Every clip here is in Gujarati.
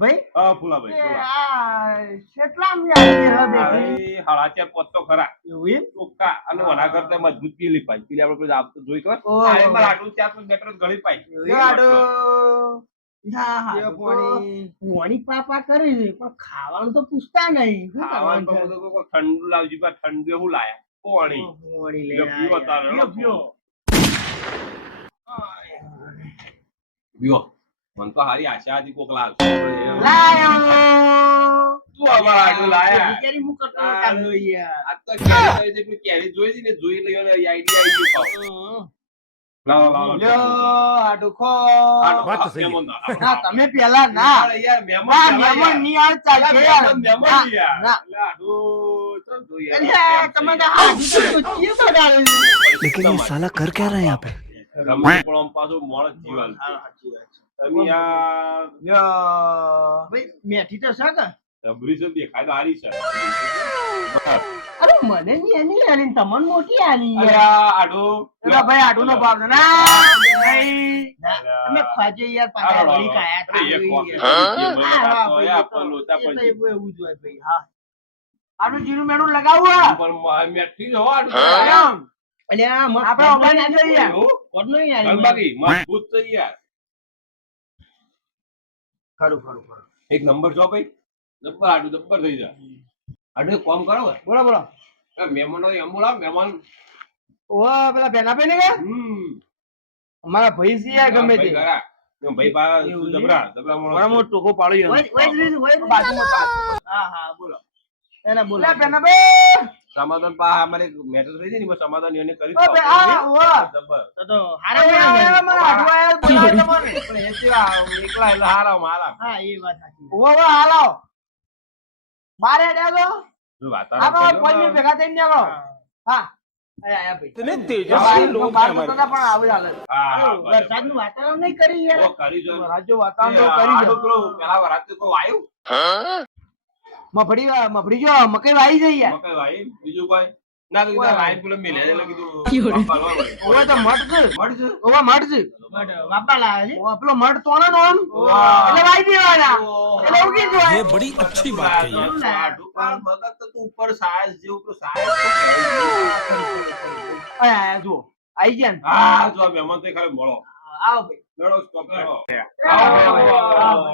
ભાઈ હા ફૂલાભાઈ એ ફૂલા આ કેટલા બેઠી ભાઈ હાળા પોત તો ખરા એવું એમ ચોખ્ખા અને ઓના કરતા મજબૂત પીલી પાઈ પીલી આપણે કોઈ આપતો જોઈ કર ઓહો. આ એમાં આટલું ચાર તો બેટર ગળી પાઈ લાડો હા કેવા પાણી પાણી પાપા કરી છે પણ ખાવાનું તો પૂછતા નહીં શું ખાવાનું તો કરવાનું છે? બધું કોઈ ઠંડુ લાવજી બા ઠંડુ એવું લાયા પાણી પાણી જો લઈને પીવો આયા. તારે પીવો, હો. પીવો. પીવો મને તો હારી આશા હતી કોક લાવશે લાયો. તું અમારા આટલું લાયા કેરી મું કરતો હતા ભાઈ યાર. આ તો કેરી હોય છે, પેલી કેરી જોઈ હતી ને જોઈ લઈ અને આઈડિયા આવી ગયો ખાવ. લાવો લાવો લ્યો, આટું ખો. વાત તો સહી. મહેમાન ના. ના, તમે પેલા ના. યાર ના, મહેમાન મહેમાન નહીં આવતા યાર, છે યાર. મહેમાન યાર. ના. એટલે આટલું ચાલ જોઈએ. અલ્યા, તમે તો હાથી તો ચીયો બગાડે છે. लेकिन ये साला कर क्या रहा है यहाँ पे? ગમે તે પણ આમ પાછું મોણ જ જીવન. તમે યાર લ્યો. ભાઈ, મેઠી તો છે કે? રબરી છે દેખાય તો હારી છે. અરે મને નહીં એની આલી, તમને મોટી આલી યાર. અલ્યા, આડો. અલા ભાઈ, આટુનો ભાવ છે. ના, નહીં. ના, તમે ખાજો યાર, પાછા હારો, વળી કાયા અરે, એક ખાવું વખત યાર. જે મહિના હા, કાઢતો ભાઈ, હોય, એ તો- આપણને લોચા એ તો પડી એવું એવું જ હોય ભાઈ, હા. આનું જીરું મેણું લગાવવું પણ મેઠી જ હો, આડું. એમ. અલ્યા, મસ્ત આપણે કોટ ઓગણ નહીં આલી યાર. એવું? કોટ નહીં આલી મને. ગણબાકી, મજબૂત છે યાર. ખરું, ખરું, ખરું. એક નંબર છો ભાઈ જબ્બર આડું જબ્બર થઈ જાય આડું એક કામ કરો બોલો, બોલો. મહેમાનો એમ બોલાવ મહેમાન ઓવા, પેલા બેનાભાઈ ને કે? અમારા ભાઈ છે યાર ગમે તે. ભાઈ બા એવું છે? જબરા જબરા મારા મોણો મોટો ટોકો પાડ્યો વઈ- વઈ જ રીત, વઈ જ બાજુમાં પાડ. હા, હા, બોલો. એને બોલો. લે, બેનાભાઈ. સમાધાન પા અમારે મેટર થઈ જાય ને બસ સમાધાન એને કરી ઓ, બે, આ, ઓવા. જબ્બર તો હારા બોલાવે, મારા હાડું આયા બોલાવે તમને. પણ એ કેવા એકલા એટલે હારા મારા હા, એ વાત સાચી. ઓવા, ઓવા, હાલો. બારે હેડ્યા તો? જો આપણે વાતાવરણ કોઈ બી ભેગા થઈને નીકળો. હા. આયા ભાઈ. इतने બાર तेजस्वी लोग બાર हैं તો हमारे પણ આવે હાલે. હા વરસાદનું વાતાવરણ નહીં કરી યાર. ઓ કરી જો રાજ્ય વાતાવરણ તો આડું કરી જો. પેલું પેલા વરાત તો કોઈ આવ્યું મફળી જો મકઈ વાઈ જઈ યાર. મકાઈ ભાઈ બીજું કોઈ ના તો કીધું લાઈન પેલો મિલે એટલે કીધું બાપા લો ભાઈ. ઓવે તો મઠ છે. મળી છે ઓવા મઠ છે. બાપા લાવે છે. ઓવા પેલો મઠ તોણે નો આમ. વાહ. એટલે વાઈ દેવાના. એટલે ઉગી જ હોય. ये બડી अच्छी बात कही है આડું પણ મગજ તો તું ઉપર સાયન્સ જેવું તો સાયન્સ આયા જુઓ. આઈ ગયા ને. હા જો આ મહેમાન તો ખાલી મળો આવો ભાઈ. લડો સ્ટોપ કરો આવો.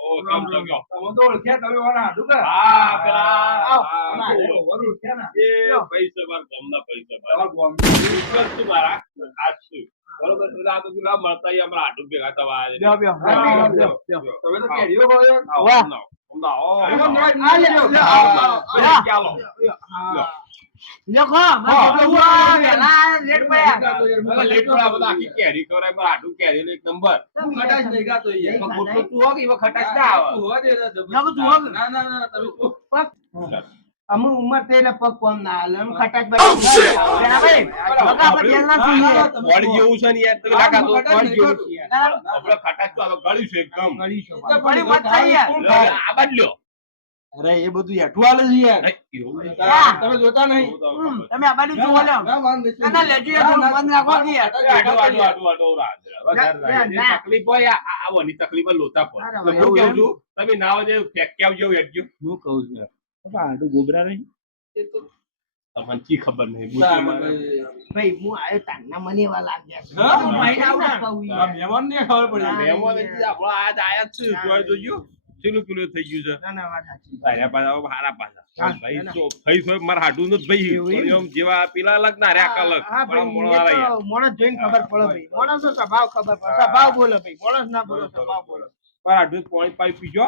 ઓ કેમ છો ગયો તમે તો ઓળખ્યા, તમે મારા હાડું કા? હા પેલા આવો. હા, ઓળખ્યા ને? એ પૈસા માર ગામના પૈસા મારા તમારા ગામમાં. વિશ્વાસ તું મારા ખાસ છું બરોબર એટલે આ તો તું ના મળતા ઈ હમણાં આડું ભેગા થવા આવે લ્યો, લ્યો. હા, લ્યો, લ્યો, લ્યો. લ્યો. તમે તો કેરીઓ ભાવ યાર. વાહ. આ લે, લે. લ્યો ખો. મારે કેટલું ઉભા વેલા લેટ પડ્યા. એક નંબર હું ખટાશ નહીં ખાતો યાર. નહીં ગોટલો તું હો કે એમાં ખટાશ ના આવે હોવા દે ને તમે. ના, બધું હોવા દે. ના, ના, ના, તમે તો- પગ. અમુક ઉંમર થઈ એટલે પગ કોમ ના હાલે. એમ ખટાશ બટાશ. બેના ભાઈ, બગા પર તેલ ના પીએ. વળી જેવું છે ને યાર તમે ના ખાતો. ખટાશ નહીં ખાતો. આપણે ખટાશ તો આ તો ગળ્યું છે એકદમ વળી મત થાય યાર. આ બદલ્યો અરે એ બધું હેઠું હાલે છે યાર. એવું હા. તમે જોતા નહીં. તમે આ બાજુ જુઓ લ્યો. ના, વાંધો નહીં. ના, ના, લેજો યાર, થોડું બંધ રાખો કે યાર. ના. તકલીફ હોય આવવાની તકલીફ લોતા પર અરે એટલે ભાઈ, હું કેવું એવું છું તમે ના આવજો ફેંકી આવજો હેડજો હું કહું છું યાર. બાપા હાડું ગોબરા નહીં. તમને કી ખબર નહીં તારે બુદ્ધિ ભાઈ. ભાઈ હું આયો તારના મને એવા લાગ્યા છે. હા? હું ભાઈને આવું ના કહું આ યાર. મહેમાનને ખબર પડી. ના. મહેમાન એટલે આપણો આજ આયા જ છે જોઈ જોજો ચીલું કિલો થઈ ગયું છે ના, ના, વાત સાચી. તાર્યા પાછા હારા પાછા હા, ભાઈ ના. તો ભાઈ તો મારા હાડું નું જ ભાઈ એવું એમ? પણ એમ જેવા પેલા અલગ ના રહ્યા અલગ હા, પણ ભાઈ, મોણો એ વાળા તો માણસ જોઈને ખબર પડે ભાઈ. માણસનો સ્વભાવ ખબર પડે. સ્વભાવ બોલો ભાઈ. માણસ ના બોલો, સ્વભાવ બોલો. પણ હાડું પાણી પાઈ પીજો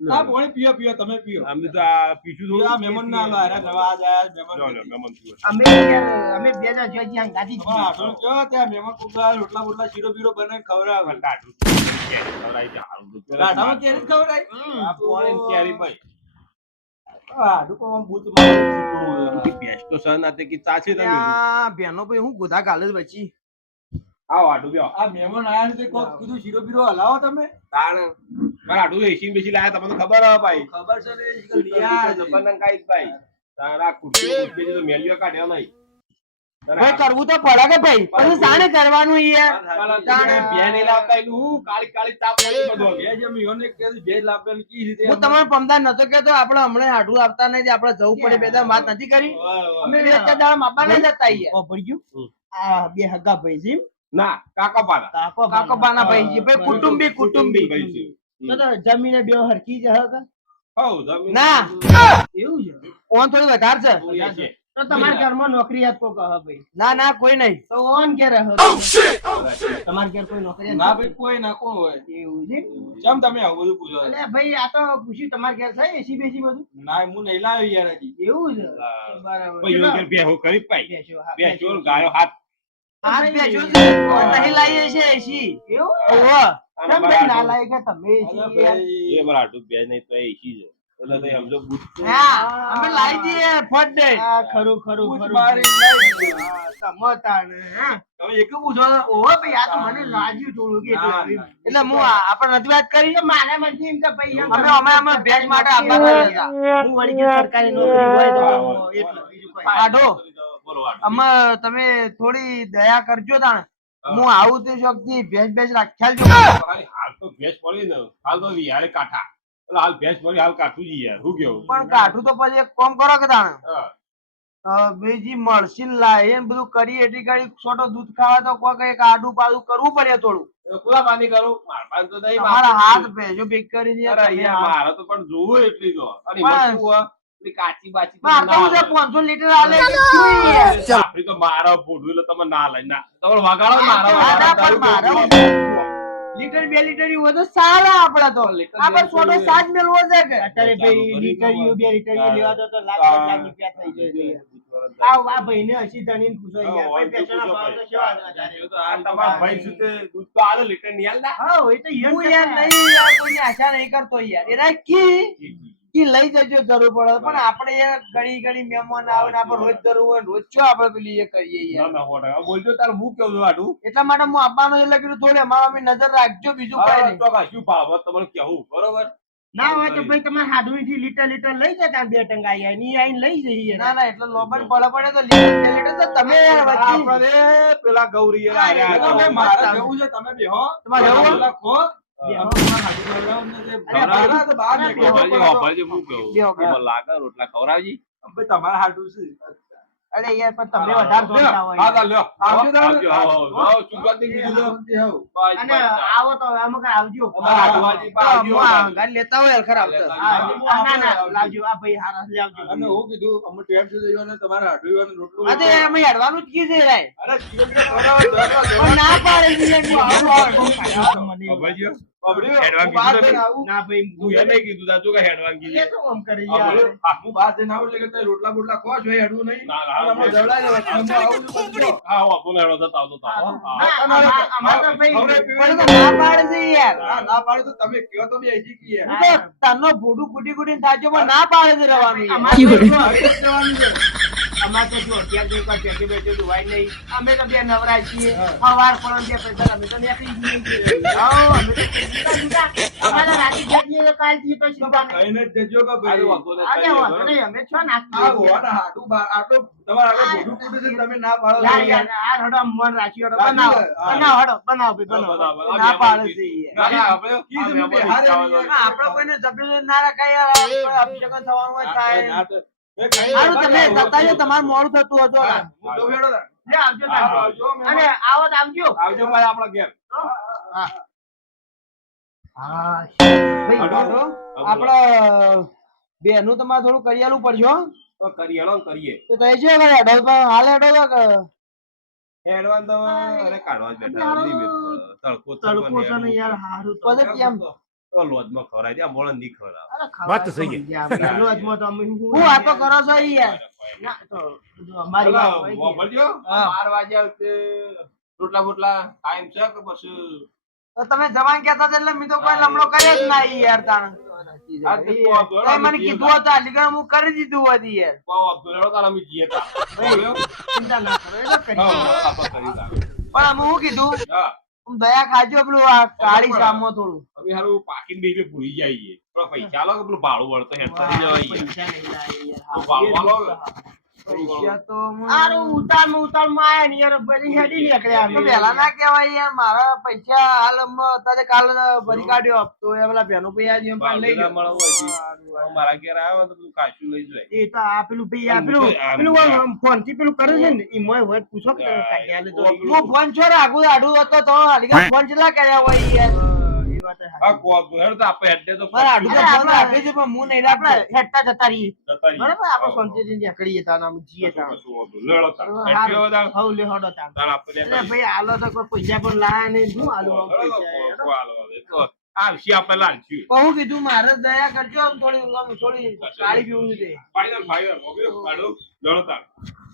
આ પાણી પીઓ પીઓ તમે પીઓ. અમે તો આ પીશું થોડું આ મહેમાન ના આલો હારે જવા આ જાય મહેમાન. લો, લો, મહેમાન પીવો. અમે બે જણા જોઈ ત્યાં ગાડી તમારા હાડું કયો ત્યાં મહેમાન કોકલા રોટલા બોટલા શીરો બીરો બનાવીને ખવડાવે. પણ હાડું ખવડાવી દે, હારું દૂધ. ગાઢામાં કેરી જ ખવડાય. આ પાણી ને કેરી ભાઈ. આ હાડું કોઈ આમ બૂચ મારે. ભેંસ તો સહન આતે કે ચાચી તમે ત્યાં બેનો ભાઈ હું ગોધા ગાલે જ બચી. આવો હાડું બેહો. આ મહેમાન આયા ને તે કોક કીધું શીરો બીરો હલાવો તમે. તાણ મારા હાડું એસી બેસી લાયા તમને ખબર હે ભાઈ ખબર છે ને એ લઈ આયા છે. જબરદસ્ત કાંઈક ભાઈ તારા કુર્સી તો મેલ્યો કાઢ્યો નહીં ભાઈ કરવું તો પડે કે ભાઈ પછી સાને કરવાનું યાર તાણે બે નહીં લાવતા એનું હું કાળી કાળી તાપ પડી બધો હવે. ભેજ અમે ઈયોને કીધું, ભેજ લાવવાની કી રીતે હું તમારે પમદાર નતો કેતો આપણે હમણાં હાડું આપતા નહીં આપણે જવું પડે બે દાડા વાત નથી કરી અમે બે ચાર દાડા માપા નહીં જતા યાર ભરજ્યું આ બે હગા ભાઈ છે ના કાકા પાડા કાકો બાના ભાઈ છે ભાઈ કુટુંબી ભાઈ છે. તો જમીને બે હરકી જ હગ હઉ, જમીન ના. એવું છે ઓન થોડી વધારે છે પૂરી છે. તો તમારા ઘરમાં નોકરી યાદ કો કહો ભાઈ ના ના કોઈ નહીં તો ઓન કે રહો તમારા ઘર કોઈ નોકરી ના ભાઈ કોઈ ના કોણ હોય એવું છે કેમ તમે આવું બધું પૂછો છો? અલે ભાઈ આ તો પૂછ્યું તમારા ઘર છે એસી બેસી બધું ના હું નહીં લાવ્યો યાર હજી. એવું છે હા. બરાબર ભાઈ યોગ્ય બેહો કરી જ પાઈ. બેસ્યો, હા, બેસ્યો બેસ્યો. ગાયો હાથ. હાથ બેસ્યો છે. નહીં લાવીએ છે એસી એવું ઓહો કેમ ભાઈ ના લાવી કે તમે એસી અરે યાર? ભાઈ, એ મારા હાટુ બે નહીં તો એ એસી છે. એટલે તો સમજો બુટ હા અમે લાવી દઈએ ફટ દે હા ખરું ખરું પૂછ ખરું મારી લાવી. સમતા ને હા તમે એકલું પૂછો છો? ઓહો ભાઈ આ તો મને લાગ્યું થોડું કે ના, એટલે ના. એટલે હું આપણે નથી વાત કરી મારા મનથી એમ કે ભાઈ અમે ભેજ માટે આપવા ગયા હતા હું વળી કે સરકારી નોકરી હોય તો એટલે બીજું કોઈ આડો બોલો હાટુ. અમે તમે થોડી દયા કરજો તાણ હું આવું તે શોખથી ભેજ રાખ્યાલ જો ખાલી હાલ તો ભેંસ પડી ને હાલ તો વિહારે કાંઠા. એટલે હાલ ભેંસ પડી હાલ કાઠું જી યાર શું કેવું? પણ કાઠું તો પછી એક કામ કરો કે તાણ હા. બીજી મળશી ને લાય ને બધું કરી એટલી ઘડી છોટો દૂધ ખાવા તો કોઈ કઈક આડું પાડું કરવું પડે થોડું તો કોલા પાણી કરું મારા પાસે તો નહીં. તમારા હાથ ભેજો ભેગ કરીને અરે યાર મારે તો પણ જોવું એટલી તો અને એમાં પણ- શું હોય? પેલી કાચી બાચી તો મારે તો ના હું છે આવે. 500 લીટર આલે કે શું યાર? આપણી તો મારા ફોટો એટલે તમે ના લઈ ના તમારે વગાડો ને મારા ના, ના, વગાડો પણ મારા તારું લીટર 2 લીટર હોય તો સારા આપડે તો લીટર આપણે બે છોટો લીટર સાજ મેલવો છે કે અત્યારે ચાલુ ભાઈ કરી લીટર દો. 2 લીટર હા. લેવા તો લાખ હા. લાખ રૂપિયા થઈ જાય આ ભાઈને હસી ધણીને પૂછો યાર ભાઈ પેશના ભાવ તો કેવા હતા? એ તો આ તમારા ભાઈ શું તે દૂધ તો આલે લીટર ની આલ ના. હા એ તો હું યાર નહીં યાર કોઈની આશા નહીં કરતો યાર એના કી લઈ જજો જરૂર પડે પણ આપણે યાર ઘણી ઘણી મહેમાન આવે ને આપણે રોજ જરૂર હોય ને રોજ શું આપણે પેલી એ કરીએ ના, યાર ના, સો ટકા. બોલજો તારે હું કેવું છું આટલું? એટલા માટે હું આપવાનો એટલે કીધું થોડી અમારા અમે નજર રાખજો બીજું કઈ હા, નહીં તો કાંઈ શું ભાવ હોય તમારે કેવું બરોબર? ના હોય તો ભાઈ તમારે હાડુઈ થી લીટર લઈ જતા 2 ટંકા યાર ની આઈને લઈ જઈએ ના ના એટલે લોબન પડે તો લીટર 2 લીટર તો તમે યાર વચ્ચે આપણે પેલા ગૌરી હા, એ એ તો તમે મસ્ત મારે આવે. જવું છે તમે બેહો. તમારે જવું? પેલા ખો. બેહો. તમારા હાથે ખવડાવો ને જે અરે ભરાડા તો બહાર અરે નીકળો. બેહો. વાપરજો, હું કહું. બેહો, બેહો. મને લાગે રોટલા ખવડાવજી. ભાઈ તમારા હાટું છે. અરે યાર પણ તમે વધારે જોતા હોય હા, હા, લ્યો. આવજો તારે. આવજો, આવો, આવો. આવો, ચૂકવાતી બીજું લો. બસ, અને બસ. આવો તો અમુક આવજો અમારા હાડવાજી તો આવજો. હું આ ગાડી લેતા હોય ખરા આવતો લેતા હા, આવજો. ના ના લાવજો આ ભાઈ હારા લઈ આવજો અને હું કીધું અમે ટેપ સુધી જવાનું તમારા હાટું જવાનું રોટલું અરે અમે હેડવાનું જ કીધું રે અરે ધીરે ધીરે ખવડાવો, ધોવા, પણ ધોવા. ના પાડે છે યાર, હું આવું મને અભયજી, બાબડીઓ, હેડવા હું બહાર કીધું જઈને તમે? આવું. ના ભાઈ તું એ નહીં કીધું તા, તું કે હેડવાન કીધું? એ તો આમ કરે યાર બાબડીઓ, હું બહાર જઈને આવું એટલે કે તમે રોટલા બોટલા ખો છો, એ હેડવું નહીં. ના, ના, અને હમણાં જવડાવી દેવા. તમે આવું છું, બધું જો. હા, વાપરો ને હેડો જતા આવતો તા, હો. હા. ના, અમાર તો ભાઈ હવે પણ તો ના પાડે છે યાર ના પાડે તો તમે કયો તો બી અહીંથી કહીએ. હું તો તનનો ભૂડું કુટી કુટીને થાક્યો પણ ના પાડે છે રવાનું યાર. આવી જ જવાનું છે. અમારે તો જો ત્યાં જઈ પાછું બેઠે બેઠે ધોવાય નહીં. અમે તો બે નવરા છીએ. સવાર પડે બે પૈસા અમે તો નીકળી જઈએ છીએ. હાઓ, અમે તો જુદા જુદા. અમારે રાતી જઈએ તો કાલથી તો સીધા નહીં. કહીને જ જજો કે હારું, ભાઈ વાંધો નહીં, અરે કઈ વાંધો નહીં, નહીં, અમે છો આ નાખીએ. ગોવાના હાટું આટલું તમારે આગળ મોઢું ફૂટે છે ને તમે ના પાડો છો યાર, યાર. યાર, આ હડો આમ મન રાખી હડો. રાખી બનાવો, લે. હા. બનાવો હડો, બનાવો ભાઈ, બનાવો, બનાવો. બનાવો. ના પાડે છે યાર. ના, ના, આપણે કીધું આ મેં મહેમાન હારે ઈચ્છા હોય તો- હા, આપણે કોઈને જબરજસ્ત ના રખાય યાર. આપણે અભિષેકન થવાનું હોય થાય. ના તો- મેં કહ્યું, સારું તમે ભાઈ, જતા રહ્યો, તમારે મોડું થતું હતું હા, હારા. હું તો વેડો તાર. લે આવજો હા, તાર. આવજો, મહેમાન. અને આવો તો આવજો. આવજો ભાઈ આપણા ઘેર. હા ભાઈ હડો. હડો. આપણે બેનું તમારે થોડું કરિયાલું પડશે હો. તો કરીએ, હેડો ને કરીએ. તો તઈ છે કે હેડો પણ હાલ હેડો તો કે હેડવાન તો અરે કાઢવા જ બેઠા હારું. નહીં મેળ પડે. તડકો તડકો છે ને યાર હારું તો પછી કેમ તો લોજમાં ખવડાવી દે, આ મોળે નહીં ખવડાવે. અરે વાત તો સહી છે. પેલો અજમો તો અમે હું વાતો કરો છો ઈ યાર ના તો જો અમારી વાત પેલા હોય છે. વાપરજો, હા. 12 વાગ્યા વખતે રોટલા બોટલા ટાઈમ છે કે પછી તો તમે જવાન કહેતા હતા એટલે મેં તો કોઈ લમણો કર્યો જ ના ઈ યાર તાણ આ તો તું આપજો, તમે મને કીધું હતું આટલી ઘડી હું કરી દીધું હતી યાર પાવ આપજો, હેડો તાર અમે જઈએ તાર. બરાબર? ચિંતા ના કરો એ તો કરી હા, દઈએ. આપણે કરી તાર. પણ અમે શું કીધું હા, આમ દયા ખાજો પેલું આ કાળી સામો થોડું અમે હારું પાકીને બે બે ભૂલી જઈએ. થોડા પૈસા લો કે પેલું ભાડું વળતો હેડ કરી જવાય યાર. પૈસા નહીં લાવે યાર. તો ભાડું આલો. પૈસા તો આરું ઉતાળમાં આયા ને યાર બધી હેડી નીકળ્યા તો વહેલા ના કહેવાય યાર, મારા પૈસા હાલ અત્યારે કાલ ભરી કાઢ્યો હપ્તો, એ પેલા બેનો પૈસા જેમ પણ લઈ ના ગયો. મળે હોય મારા ઘેર આવ્યો તો તું કાચું લઈ જાય. એ તો આ પેલું ભાઈ આ પેલું ફોન થી પેલું કરે છે ને ઈ મોય હોય પૂછો કે કાઢી આલે તો તું ફોન છો રાખું આડું હતો તો હાલી ફોન ચેટલા કર્યા હોય યાર. એ વાત હે. આ કોક હેડ તો આપણે હેડે તો મારા આડું તો અરે ફોન આપણે- રાખે છે પણ હું નહીં આપણે રાખતો. હેડતા જતા રહીએ જતા રહીએ. બરાબર આપણે હા, શાંતિથી નીકળીએ તાણ આમ જીએ તાણ કશું વાંધો નહીં. લેવડો તાણ. હારું. હેડ્યો તાણ. હઉ લે હડો તાણ તાણ આપણે અરે નીકળીએ. ભાઈ હાલો તો કોઈ પૈસા પણ લાયા નહીં શું હાલો આમ હેડો, પૈસા હેડો. હાલો, એ તો આવશે આપણે લાલચી. પણ હું કીધું મારે દયા કરજો આમ થોડી કાળી પીવું છે. ફાઇનલ કાઢો. લેવડો તાણ.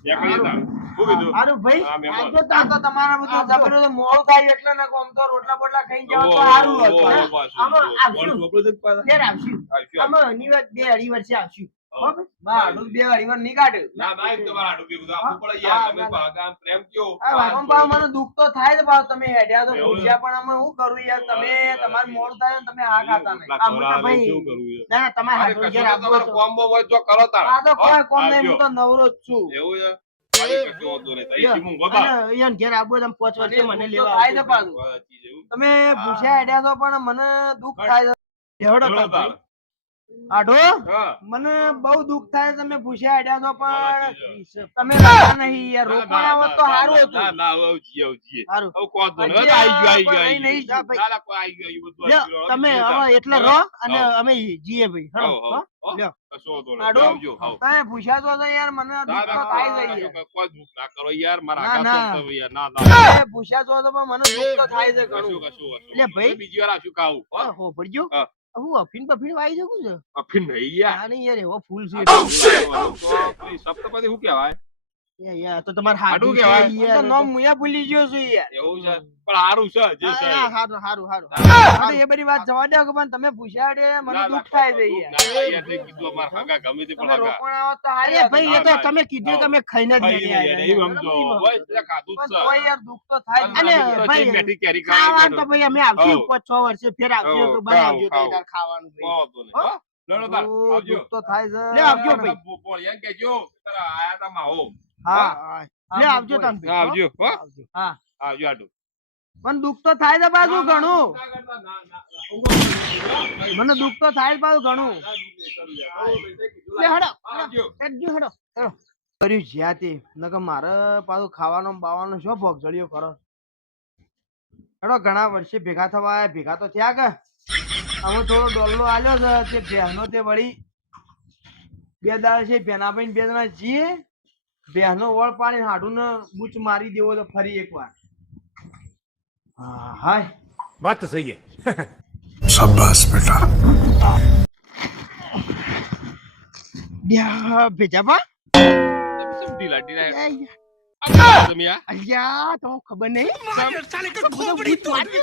નીકળીએ તાણ. શું કીધું? હારું ભાઈ હા, મહેમાન. આવજો આ તાણ તો તમારા બધું આવજો. જબરું તો મોડું થાય એટલે ને આમ તો રોટલા બોટલા ખાઈ જાવ તો ઓહો, સારું ઓહો, હતું. ઓહો, પાછું. આમાં આવશું. બોલ ચોપડું જ પાછા. ઘેર આવશું આવશું. આમાં નિવાસ 2-2.5 વર્ષે આવશું હા. બરાબર? મારા આડું બે અઢી વાર નહીં કાઢ્યું. ના, ના, એક તમારા હાડું ભેગું તો આપવું પડે યાર. તમે ભાગા પ્રેમ કયો. આ વાગમ પાવ મને દુઃખ તો થાય છે પાવ તમે હેડ્યા તો એવું ભૂસ્યા પણ અમે શું કરું યાર, તમે તમારે મોડું થાય ને તમે હા ખાતા નહીં. રોટલા આ મોટા ખવડાવે, ભાઈ. શું કરવું યાર? ના ના તમારે અરે હાથું કશું ઘેર તો આવવું તમારે હોય તો. કોમ્બો હોય તો કરો તાણ. આ તો કોઈ કોમ નહીં, આવજો. હું તો નવરો જ છું. એવું છે? અરે કશું વાંધો નહીં. તઈથી હું ગોતા. અને ઈયોને ઘેર આવવું હોય તો 5 વર્ષે મને દુઃખ તો લેવા થાય છે આવજો. પાછું. વાંચી જેવું. તમે ભૂસ્યા હેડ્યા તો પણ મને દુઃખ થાય છે. લેવડો લેવડો તાણ તાણ. આઢો હા. મને બહુ દુઃખ થાય છે. તમે ભૂસ્યા હેડ્યા તો પણ ઈ તમે રહ્યા નહીં યાર. ના, રોકડા ના, હોત તો ના, સારું ના, હતું. ના, ના, હવે જીએ. હારું. હવે કોણ તો નહીં. હજી આઈ ગયું, આઈ આ ગયું, આઈ નહીં, ગયું. ભાઈ. ના, ના, કોઈ આઈ ગયું, એ બધું લ્યો, આઈ ગયું. તમે હવે હવે એટલે હા. રહો અને હા. અમે જીએ ભાઈ હઉ, હળો, હઉ, હો? હો. લ્યો. કશું વાંધો નહીં. આડો? આવજો, હઉ. તમે ભૂસ્યા તો યાર મને ના, દુઃખ તો ના, થાય છે કશું યાર. કોઈ દુઃખ ના કરો યાર. મારા ના, આઘા ના. તો તમે યાર. ના, ના. તમે ભૂસ્યા છો તો પણ મને દુઃખ તો થાય છે કશું, ઘણું. કશું, કશું. લે ભાઈ. બીજી વાર આવશું ખાવું. હો. હો પડજો હા. હું અફીન બફીન વાઈ શકું છું અફીણ નહીં યાર. આ નહીં યાર એવો ફૂલ છે તો પેલી સપ્તપદી શું કહેવાય? યાર તો તમારે હાડું હાડું કહેવાય. છે હું તો યાર નામ મુયા ભૂલી ગયો છું યાર. એવું છે. પણ સારું છે જે છે. હારું હારું હારું હા તો એ બધી વાત જવા દો કે પણ તમે ભૂસ્યા હેડે મને ના, ના, દુઃખ થાય છે દુઃખ યાર. ના થાય યાર. તે કીધું અમારા હગા ગમે તે પણ તમે હગા. રોકણ આવો તો હારી અરે વાત. ભાઈ એ તો તમે કીધું હા. તમે ખાઈને જ ખાઈ ગયા નહીં યાર. યાર. એવું સમજો. બરાબર? બસ, એટલે ખાધું જ પણ છે. તોય યાર દુઃખ તો થાય જ. અને ખાધું તો ભાઈ, છે, મેથી કેરી ખાવાનું તો ભાઈ અમે આવશું હઉ. 5-6 વર્ષે ફેર આવશું હઉ, તો બનાવજો તો ખાવું, તાર ખાવાનું ભાઈ. વાંધો નહીં. હો? લડો તાર. બહુ આવજો. દુઃખ તો થાય છે. લે આવજો ભાઈ. પોળિયા કહેજો કે તારા આયા તા માહો. હા હા. લે આવજો તમે ભાઈ, હો? આવજો. હો? આવજો. હા આવજો આટલું. પણ દુઃખ તો થાય છે પાછું ઘણું. ના કરતા, ના, ના. મને દુઃખ તો થાય જ પાછું ઘણું. લે હડો આવજો. હેડજો હેડો કર્યું જ્યાં તે નકર મારે પાછું ખાવાનો ને બાવાનો શું ભોગ જળિયો કરો. હેડો ઘણા વર્ષે ભેગા થવા આયા, ભેગા તો થયા કે અમે થોડો ડોલ્લો આલ્યો છે તે બહેનો તે વળી 2 દાડા છે ભેના ભાઈ 2 જણા જીએ બહેનો વળ પાડીને હાડું ને બૂચ મારી દેવો તો ફરી એકવાર. હા હાય बात तो सही है शाबाश बेटा ભેજાબા તમે શું ઢીલા ઢીલા આવો તમે યાર? અલ્યા તો ખબર નહીં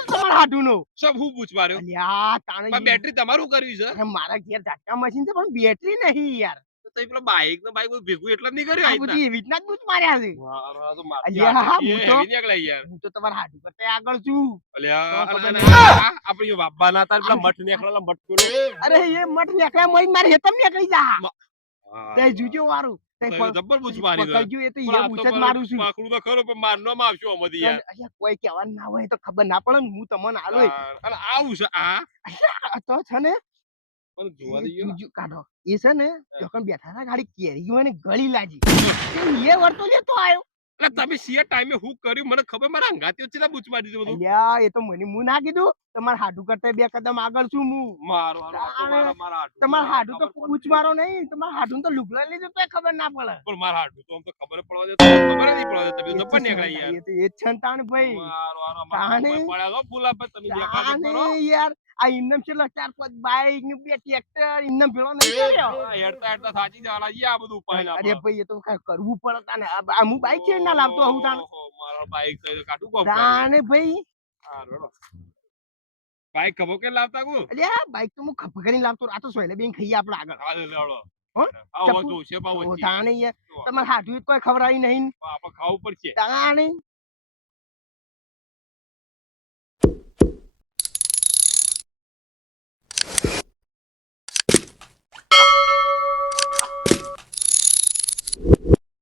તમારા હાડું નો સબ હું પૂછ માર્યો. અલ્યા તાણે પણ બેટરી તમારું કર્યું છે. અરે મારા ઘેર ઝાટકા મશીન છે પણ બેટરી નહીં યાર તો તઈ પેલા બાઈક ને બાઈક ભેગું એટલે જ નહીં કર્યું આ આ બધી એવી રીતના જ બૂચ માર્યા છે રીતના. તો મારથી અલ્યા, આટલી હું તો- heavy નીકળાય યાર. હું તો તમારા હાડું કરતા આગળ છું અલ્યા, તો ખબર અને નહીં. આપણે જો બાબા ના હતા પેલા મઠ નીકળેલા મઠ પેલો. અરે એ મઠ નીકળ્યા મોઈ મારે હેતમ નીકળી જા હા. તે જુજો વારું તે તો જબ્બર બૂચ મારી છે. પકડજો એ તો પણ એ આ બૂચ તો જ મારું છું પકડું તો ખરું પણ મારવામાં આવશું આમાંથી યાર. અલ્યા, કોઈ કહેવાનું ના હોય તો ખબર ના પડે ને હું તમને આલોય અને આવું છે આ આ તો છે ને પણ જોવા દઈએ. જુજો કાઢો એ છે ને જોકન બેઠા ના ગાડી કેરી હોય ને ગળી લાજી એ વળતો લેતો આવ્યો એટલે તમે સીએ ટાઈમે હું કર્યું મને ખબર મારા હંગાતીઓ છે ને બૂચ મારી દીધું બધું. અલ્યા એ તો મને હું ના કીધું તમારા હાડું કરતા 2 કદમ આગળ છું હું મારો હારો આ તો તાણે મારા હાડું. તમારા હાડું તો ખબર પૂછ પડી. મારો નહીં તમારા હાડું તો લુગડા લીધું તો ખબર ના પડે પણ મારા હાડું તો આમ તો ખબર પડવા દે તો ખબર જ નહીં પડવા દે તમે જબ્બર નીકળ્યા યાર. એ તો એ જ છે ને તાણ ભાઈ મારો હારો તાણે- મારા પડ્યા છો ફૂલા પર તમે દેખાડો તાણે કરો. યાર આ ઇન્દમ છે 4-5 બાઈક ને 2 ટ્રેક્ટર ઇન્દમ ભેળો નહીં કર્યો આ હેડતા હેડતા થાકી જવાના છીએ આ બધું ઉપાય ના અરે ભાઈ એ તો કાંઈ કરવું પડે તાને આ હું બાઈક છે ના લાવતો હું તાણ મારો બાઈક તો કાઢું કોમ તાણે ભાઈ બાઈક ખબર કે લાવતા કુ અલ્યા બાઈક તો હું ખપ કરીને લાવતો આ તો સોયલે બેન ખાઈએ આપણે આગળ હાલે લેવડો હો? આવો ચપ્પુ? જોશે પાવ તો તાણે યાર તમારે હાડું કોઈ ખવડાવી નહીં આપણે ખાવું પડશે તાણે